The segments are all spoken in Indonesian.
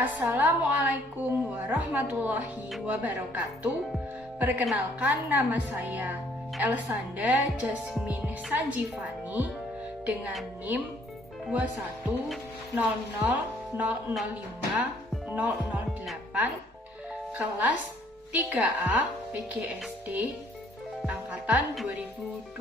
Assalamualaikum warahmatullahi wabarakatuh. Perkenalkan, nama saya Elsanda Jasmine Sanjivani dengan NIM 210005008 kelas 3A PGSD angkatan 2021.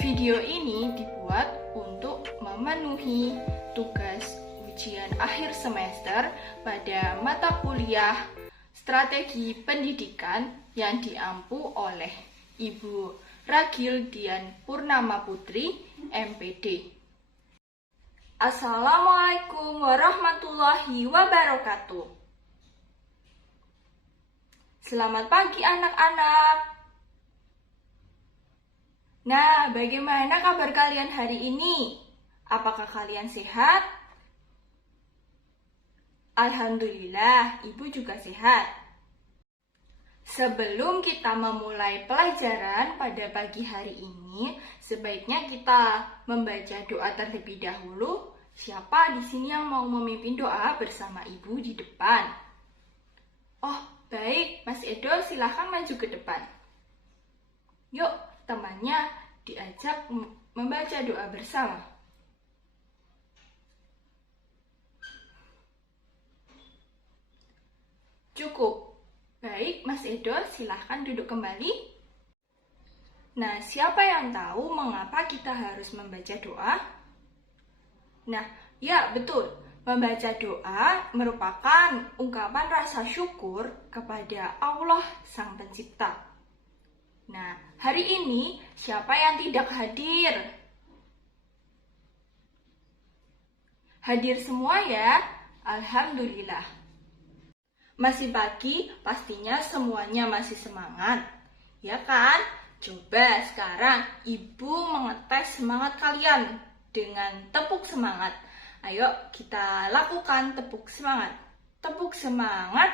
Video ini dibuat untuk memenuhi tugas ujian akhir semester pada mata kuliah Strategi Pendidikan yang diampu oleh Ibu Ragil Dian Purnama Putri, MPD. Assalamualaikum warahmatullahi wabarakatuh. Selamat pagi anak-anak. Nah, bagaimana kabar kalian hari ini? Apakah kalian sehat? Alhamdulillah, Ibu juga sehat. Sebelum kita memulai pelajaran pada pagi hari ini, sebaiknya kita membaca doa terlebih dahulu. Siapa di sini yang mau memimpin doa bersama Ibu di depan? Oh, baik, Mas Edo, silahkan maju ke depan. Yuk, temannya diajak membaca doa bersama. Cukup. Baik, Mas Edo, silahkan duduk kembali. Nah, siapa yang tahu mengapa kita harus membaca doa? Nah, ya betul. Membaca doa merupakan ungkapan rasa syukur kepada Allah Sang Pencipta. Nah, hari ini siapa yang tidak hadir? Hadir semua ya? Alhamdulillah. Masih pagi, pastinya semuanya masih semangat, ya kan? Coba sekarang Ibu mengetes semangat kalian dengan tepuk semangat. Ayo kita lakukan tepuk semangat. Tepuk semangat.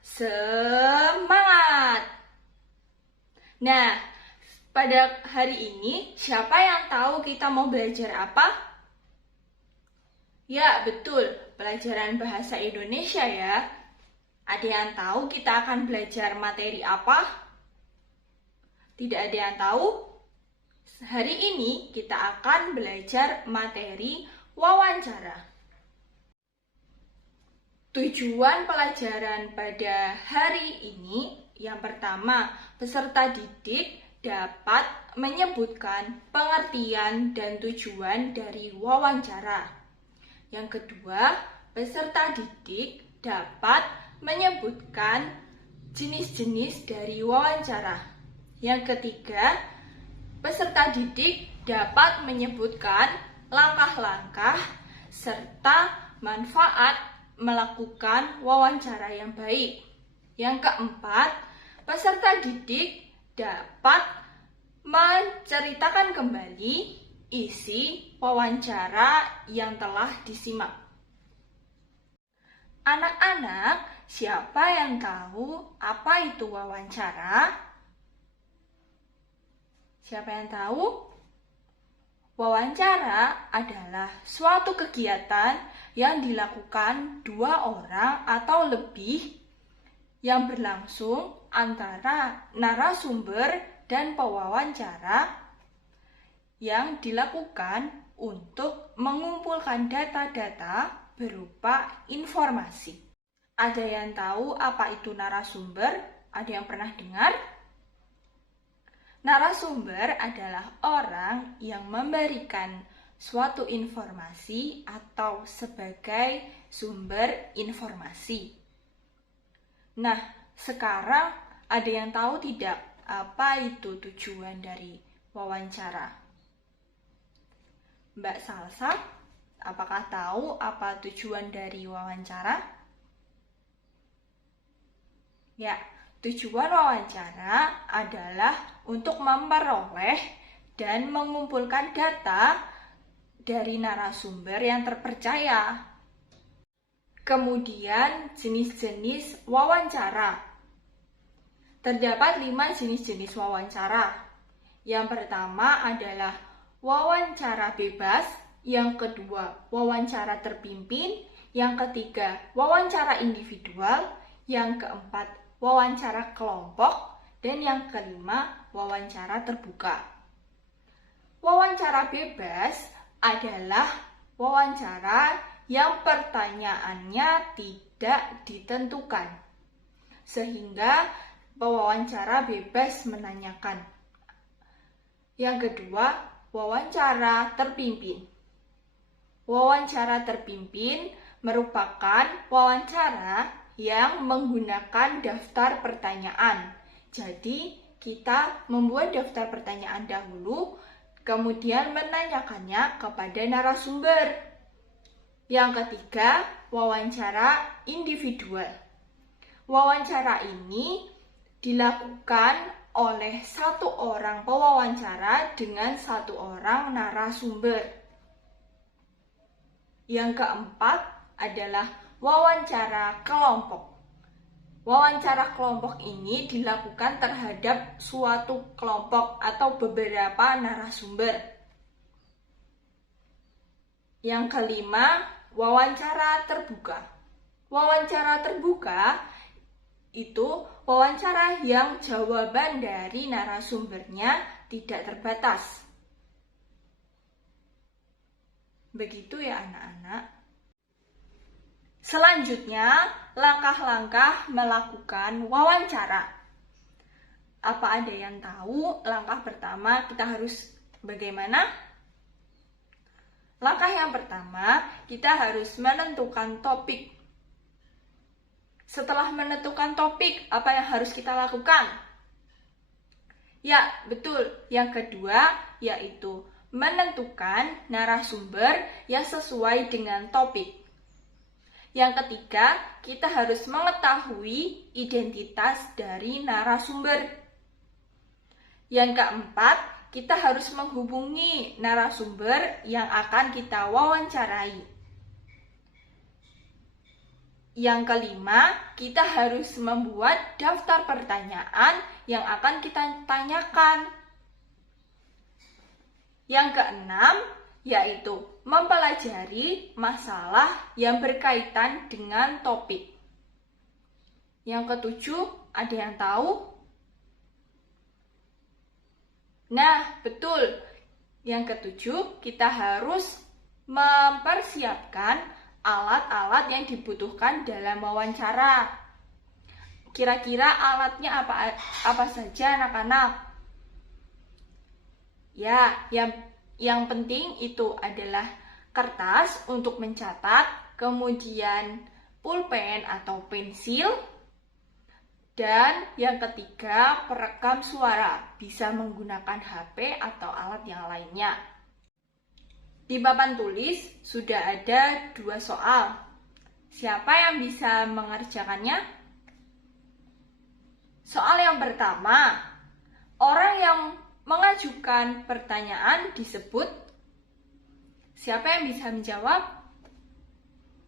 Semangat. Nah, pada hari ini siapa yang tahu kita mau belajar apa? Ya, betul, pelajaran bahasa Indonesia ya. Ada yang tahu kita akan belajar materi apa? Tidak ada yang tahu? Hari ini kita akan belajar materi wawancara. Tujuan pelajaran pada hari ini, yang pertama, peserta didik dapat menyebutkan pengertian dan tujuan dari wawancara. Yang kedua, peserta didik dapat menyebutkan jenis-jenis dari wawancara. Yang ketiga, peserta didik dapat menyebutkan langkah-langkah serta manfaat melakukan wawancara yang baik. Yang keempat, peserta didik dapat menceritakan kembali isi wawancara yang telah disimak. Anak-anak, siapa yang tahu apa itu wawancara? Siapa yang tahu? Wawancara adalah suatu kegiatan yang dilakukan dua orang atau lebih yang berlangsung antara narasumber dan pewawancara yang dilakukan untuk mengumpulkan data-data berupa informasi. Ada yang tahu apa itu narasumber? Ada yang pernah dengar? Narasumber adalah orang yang memberikan suatu informasi atau sebagai sumber informasi. Nah, sekarang ada yang tahu tidak apa itu tujuan dari wawancara? Mbak Salsa, apakah tahu apa tujuan dari wawancara? Ya, tujuan wawancara adalah untuk memperoleh dan mengumpulkan data dari narasumber yang terpercaya. Kemudian, jenis-jenis wawancara. Terdapat 5 jenis-jenis wawancara. Yang pertama adalah wawancara bebas, yang kedua wawancara terpimpin, yang ketiga wawancara individual, yang keempat wawancara kelompok, dan yang kelima wawancara terbuka. Wawancara bebas adalah wawancara yang pertanyaannya tidak ditentukan, sehingga pewawancara bebas menanyakan. Yang kedua, wawancara terpimpin. Wawancara terpimpin merupakan wawancara yang menggunakan daftar pertanyaan. Jadi, kita membuat daftar pertanyaan dahulu, kemudian menanyakannya kepada narasumber. Yang ketiga, wawancara individual. Wawancara ini dilakukan oleh satu orang pewawancara dengan satu orang narasumber. Yang keempat adalah wawancara kelompok. Wawancara kelompok ini dilakukan terhadap suatu kelompok atau beberapa narasumber. Yang kelima, wawancara terbuka. Wawancara terbuka itu wawancara yang jawaban dari narasumbernya tidak terbatas. Begitu ya anak-anak. Selanjutnya, langkah-langkah melakukan wawancara. Apa ada yang tahu langkah pertama kita harus bagaimana? Langkah yang pertama, kita harus menentukan topik. Setelah menentukan topik, apa yang harus kita lakukan? Ya, betul. Yang kedua, yaitu menentukan narasumber yang sesuai dengan topik. Yang ketiga, kita harus mengetahui identitas dari narasumber. Yang keempat, kita harus menghubungi narasumber yang akan kita wawancarai. Yang kelima, kita harus membuat daftar pertanyaan yang akan kita tanyakan. Yang keenam, yaitu mempelajari masalah yang berkaitan dengan topik. Yang ketujuh, ada yang tahu? Nah, betul. Yang ketujuh, kita harus mempersiapkan alat-alat yang dibutuhkan dalam wawancara. Kira-kira alatnya apa saja anak-anak? Ya, yang penting itu adalah kertas untuk mencatat, kemudian pulpen atau pensil, dan yang ketiga perekam suara, bisa menggunakan HP atau alat yang lainnya. Di papan tulis sudah ada 2 soal. Siapa yang bisa mengerjakannya? Soal yang pertama, orang yang mengajukan pertanyaan disebut. Siapa yang bisa menjawab?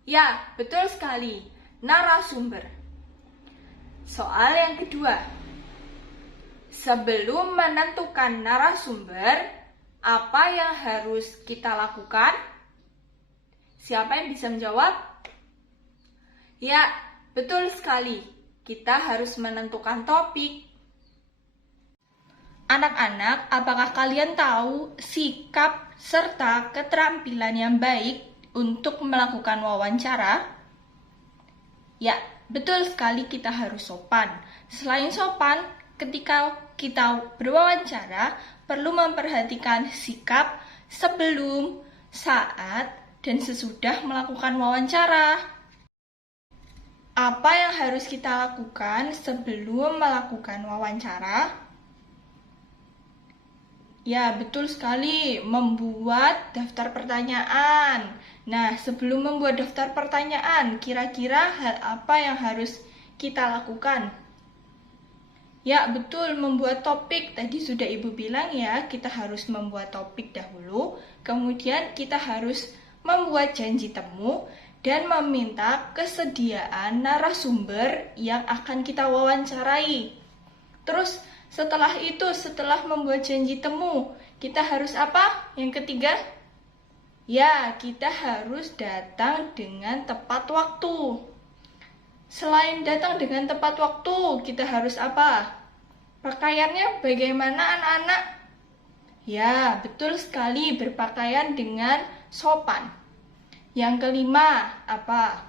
Ya, betul sekali, narasumber. Soal yang kedua, sebelum menentukan narasumber, apa yang harus kita lakukan? Siapa yang bisa menjawab? Ya, betul sekali. Kita harus menentukan topik. Anak-anak, apakah kalian tahu sikap serta keterampilan yang baik untuk melakukan wawancara? Ya, betul sekali, kita harus sopan. Selain sopan, ketika kita berwawancara, perlu memperhatikan sikap sebelum, saat, dan sesudah melakukan wawancara. Apa yang harus kita lakukan sebelum melakukan wawancara? Ya, betul sekali, membuat daftar pertanyaan. Nah, sebelum membuat daftar pertanyaan, kira-kira hal apa yang harus kita lakukan? Ya, betul, membuat topik. Tadi sudah Ibu bilang ya, kita harus membuat topik dahulu. Kemudian kita harus membuat janji temu dan meminta kesediaan narasumber yang akan kita wawancarai. Terus, Setelah itu, setelah membuat janji temu, kita harus apa? Yang ketiga, ya, kita harus datang dengan tepat waktu. Selain datang dengan tepat waktu, kita harus apa? Pakaiannya bagaimana anak-anak? Ya, betul sekali, berpakaian dengan sopan. Yang kelima, apa?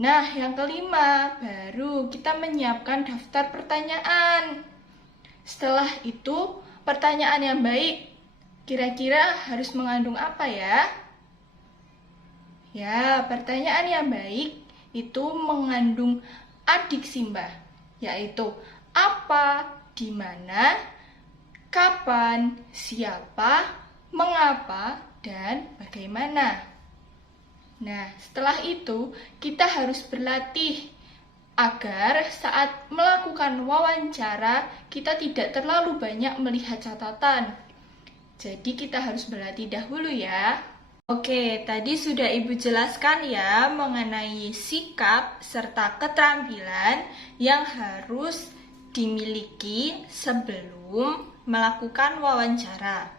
Nah, yang kelima, baru kita menyiapkan daftar pertanyaan. Setelah itu, pertanyaan yang baik, kira-kira harus mengandung apa ya? Ya, pertanyaan yang baik itu mengandung adiksi Mbak, yaitu apa, di mana, kapan, siapa, mengapa, dan bagaimana. Nah, setelah itu kita harus berlatih agar saat melakukan wawancara kita tidak terlalu banyak melihat catatan. Jadi kita harus berlatih dahulu ya. Oke, tadi sudah Ibu jelaskan ya mengenai sikap serta keterampilan yang harus dimiliki sebelum melakukan wawancara.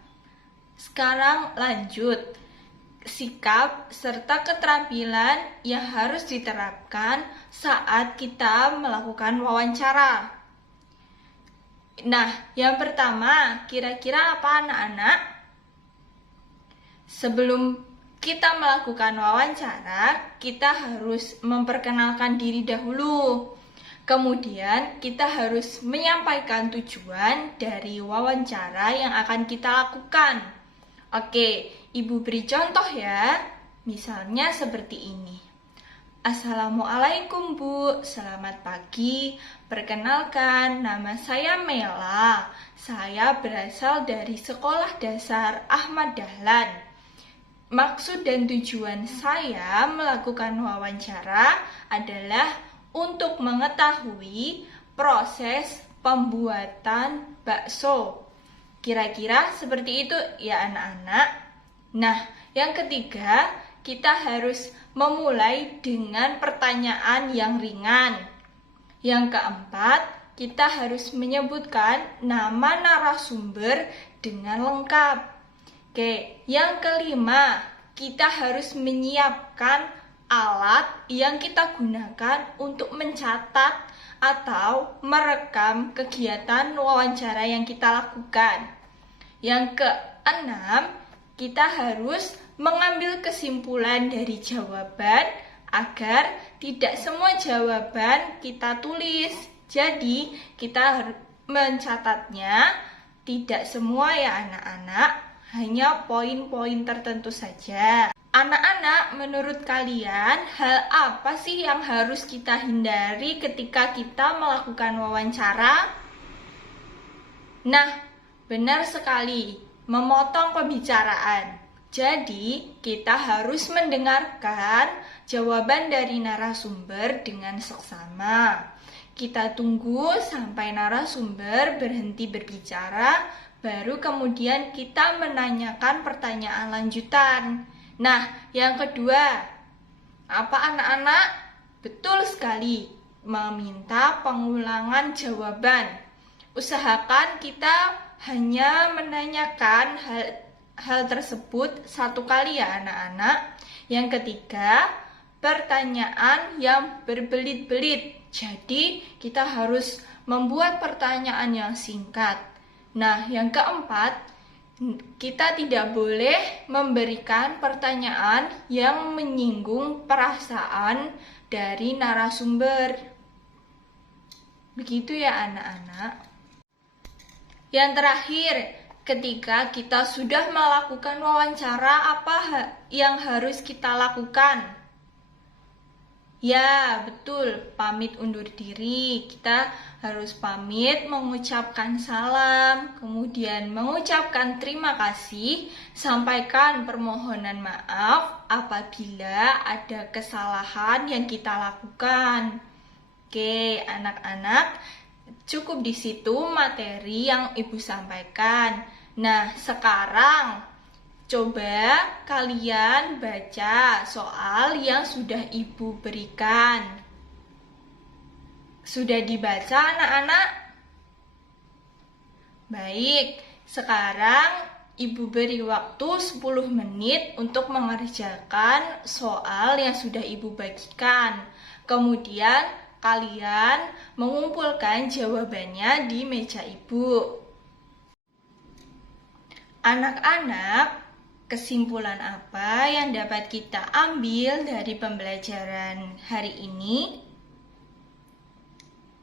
Sekarang lanjut, sikap serta keterampilan yang harus diterapkan saat kita melakukan wawancara. Nah, yang pertama, kira-kira apa anak-anak? Sebelum kita melakukan wawancara, kita harus memperkenalkan diri dahulu. Kemudian kita harus menyampaikan tujuan dari wawancara yang akan kita lakukan. Oke, Ibu beri contoh ya. Misalnya seperti ini. Assalamualaikum Bu, selamat pagi. Perkenalkan, nama saya Mela. Saya berasal dari Sekolah Dasar Ahmad Dahlan. Maksud dan tujuan saya melakukan wawancara adalah untuk mengetahui proses pembuatan bakso. Kira-kira seperti itu ya anak-anak. Nah, yang ketiga, kita harus memulai dengan pertanyaan yang ringan. Yang keempat, kita harus menyebutkan nama narasumber dengan lengkap. Oke, yang kelima, kita harus menyiapkan alat yang kita gunakan untuk mencatat atau merekam kegiatan wawancara yang kita lakukan. Yang keenam, kita harus mengambil kesimpulan dari jawaban agar tidak semua jawaban kita tulis. Jadi, kita harus mencatatnya tidak semua ya anak-anak, hanya poin-poin tertentu saja. Anak-anak, menurut kalian, hal apa sih yang harus kita hindari ketika kita melakukan wawancara? Nah, benar sekali, memotong pembicaraan. Jadi, kita harus mendengarkan jawaban dari narasumber dengan seksama. Kita tunggu sampai narasumber berhenti berbicara, baru kemudian kita menanyakan pertanyaan lanjutan. Nah, yang kedua, apa anak-anak? Betul sekali, meminta pengulangan jawaban. Usahakan kita hanya menanyakan hal tersebut satu kali ya anak-anak. Yang ketiga, pertanyaan yang berbelit-belit. Jadi, kita harus membuat pertanyaan yang singkat. Nah, yang keempat, kita tidak boleh memberikan pertanyaan yang menyinggung perasaan dari narasumber. Begitu ya anak-anak. Yang terakhir, ketika kita sudah melakukan wawancara, apa yang harus kita lakukan? Ya, betul, pamit undur diri. Kita harus pamit, mengucapkan salam, kemudian mengucapkan terima kasih, sampaikan permohonan maaf apabila ada kesalahan yang kita lakukan. Oke, anak-anak, cukup di situ materi yang Ibu sampaikan. Nah, sekarang coba kalian baca soal yang sudah Ibu berikan. Sudah dibaca anak-anak? Baik, sekarang Ibu beri waktu 10 menit untuk mengerjakan soal yang sudah Ibu bagikan. Kemudian kalian mengumpulkan jawabannya di meja Ibu. Anak-anak, kesimpulan apa yang dapat kita ambil dari pembelajaran hari ini?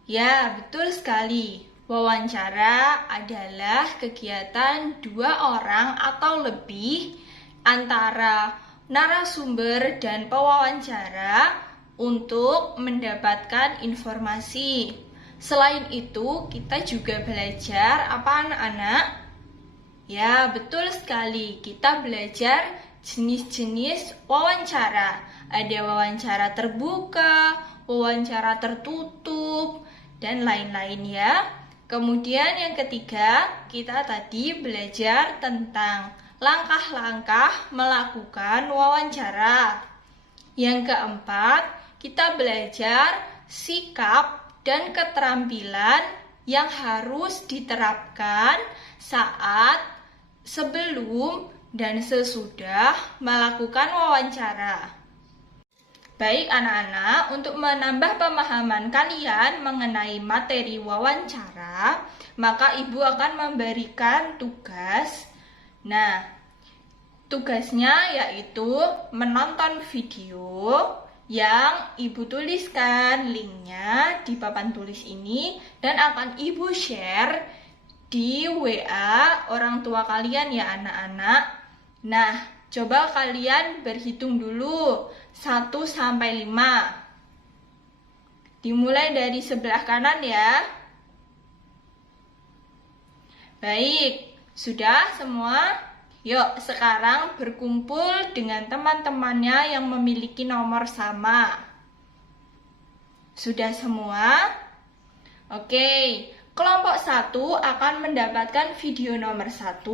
Ya, betul sekali. Wawancara adalah kegiatan dua orang atau lebih antara narasumber dan pewawancara untuk mendapatkan informasi. Selain itu, kita juga belajar apa anak-anak? Ya, betul sekali. Kita belajar jenis-jenis wawancara. Ada wawancara terbuka, wawancara tertutup, dan lain-lain ya. Kemudian yang ketiga, kita tadi belajar tentang langkah-langkah melakukan wawancara. Yang keempat, kita belajar sikap dan keterampilan yang harus diterapkan saat, sebelum, dan sesudah melakukan wawancara. Baik anak-anak, untuk menambah pemahaman kalian mengenai materi wawancara, maka Ibu akan memberikan tugas. Nah, tugasnya yaitu menonton video yang Ibu tuliskan linknya di papan tulis ini dan akan Ibu share di WA orang tua kalian ya anak-anak. Nah, coba kalian berhitung dulu 1 sampai 5. Dimulai dari sebelah kanan ya. Baik, sudah semua? Yuk, sekarang berkumpul dengan teman-temannya yang memiliki nomor sama. Sudah semua? Oke, kelompok 1 akan mendapatkan video nomor 1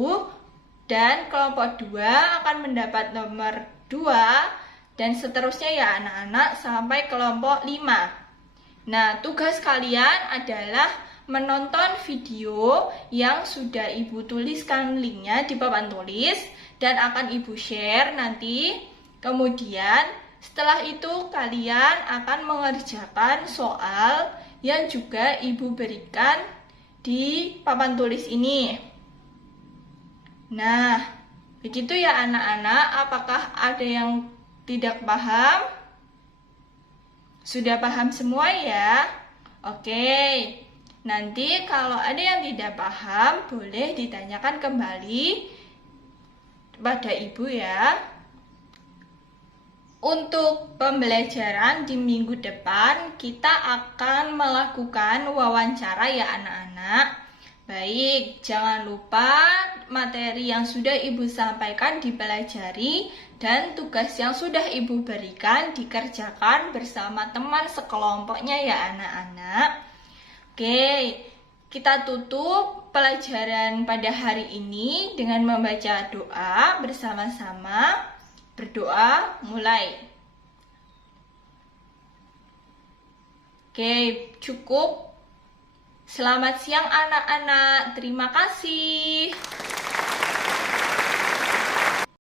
dan kelompok 2 akan mendapat nomor 2 dan seterusnya ya anak-anak sampai kelompok 5. Nah, tugas kalian adalah menonton video yang sudah Ibu tuliskan linknya di papan tulis dan akan Ibu share nanti. Kemudian setelah itu kalian akan mengerjakan soal yang juga Ibu berikan di papan tulis ini. Nah, begitu ya anak-anak. Apakah ada yang tidak paham? Sudah paham semua ya? Oke. Nanti kalau ada yang tidak paham, boleh ditanyakan kembali pada Ibu ya. Untuk pembelajaran di minggu depan, kita akan melakukan wawancara ya anak-anak. Baik, jangan lupa materi yang sudah Ibu sampaikan dipelajari dan tugas yang sudah Ibu berikan dikerjakan bersama teman sekelompoknya ya anak-anak. Oke, kita tutup pelajaran pada hari ini dengan membaca doa bersama-sama. Berdoa, mulai. Oke, cukup. Selamat siang anak-anak. Terima kasih.